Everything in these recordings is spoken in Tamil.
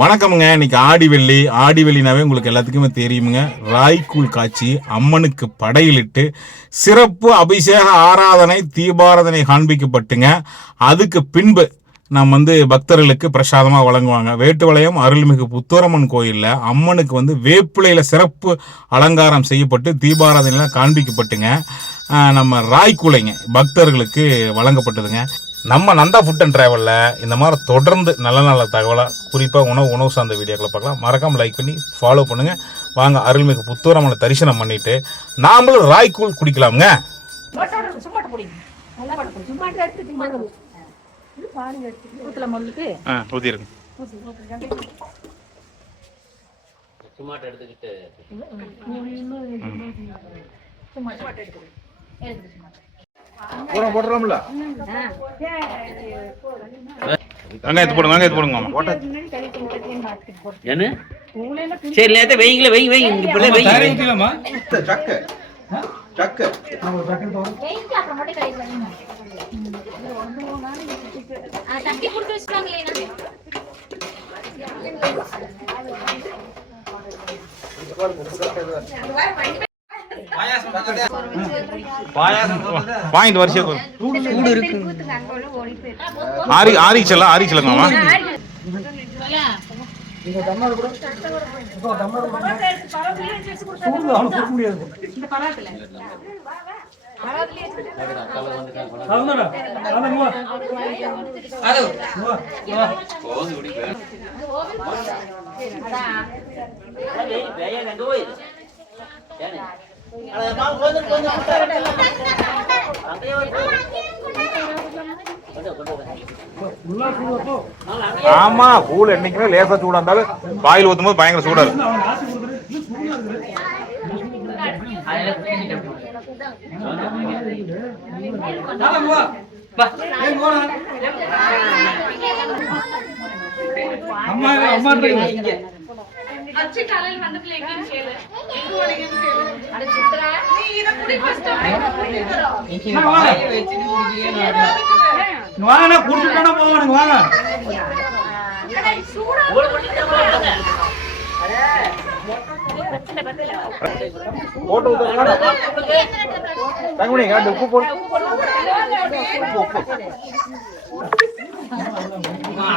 வணக்கமுங்க. இன்னைக்கு ஆடி வெள்ளினாவே உங்களுக்கு எல்லாத்துக்குமே தெரியுமுங்க. ராய்க்கூழ் காய்ச்சி அம்மனுக்கு படையிலிட்டு சிறப்பு அபிஷேக ஆராதனை தீபாராதனை காண்பிக்கப்பட்டுங்க. அதுக்கு பின்பு நாம் பக்தர்களுக்கு பிரசாதமாக வழங்குவாங்க. வேட்டுவளையம் அருள்மிகு புத்தூரம்மன் கோயிலில் அம்மனுக்கு வேப்பிலையில் சிறப்பு அலங்காரம் செய்யப்பட்டு தீபாராதனைலாம் காண்பிக்கப்பட்டுங்க. நம்ம ராய்க்கூழைங்க பக்தர்களுக்கு வழங்கப்பட்டதுங்க. நம்ம நந்தா ஃபுட் அண்ட் ட்ராவலில் இந்த மாதிரி தொடர்ந்து நல்ல நல்ல தகவலாக குறிப்பாக உணவு சார்ந்த வீடியோக்களை பார்க்கலாம். மறக்காமல் லைக் பண்ணி ஃபாலோ பண்ணுங்கள். வாங்க அருள்மிகு புத்தூரம்மனை தரிசனம் பண்ணிவிட்டு நாமளும் ராய்க்கூழ் குடிக்கலாமுங்க. ஊற்றிருக்கு போடுறோம்ல. வெங்காயத்து போடுங்க. சரி நேரத்தை வைங்களே வைங்க. பாயிண்ட் வரிசையா சூடு இருக்கு. ஆரிச்சலாமா ஆமா. கூழ் என்னைக்குமே லேசா சூடா இருந்தாலும் பாயில் ஊத்தும் போது பயங்கர சூடா இருக்கும்.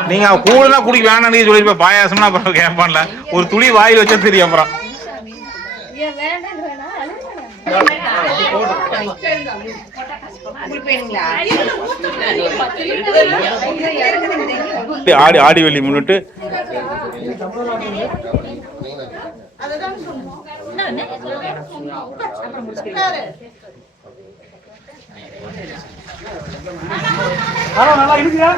நீங்க கூழெல்லாம் குடிக்க வேணாம் சொல்லி பாயாசம்னா அப்புறம் கேட்பான்ல. ஒரு துளி வாயில் வச்சா தெரியும். அப்புறம் ஆடி வெள்ளி முன்னிட்டு நல்லா இருக்குதா?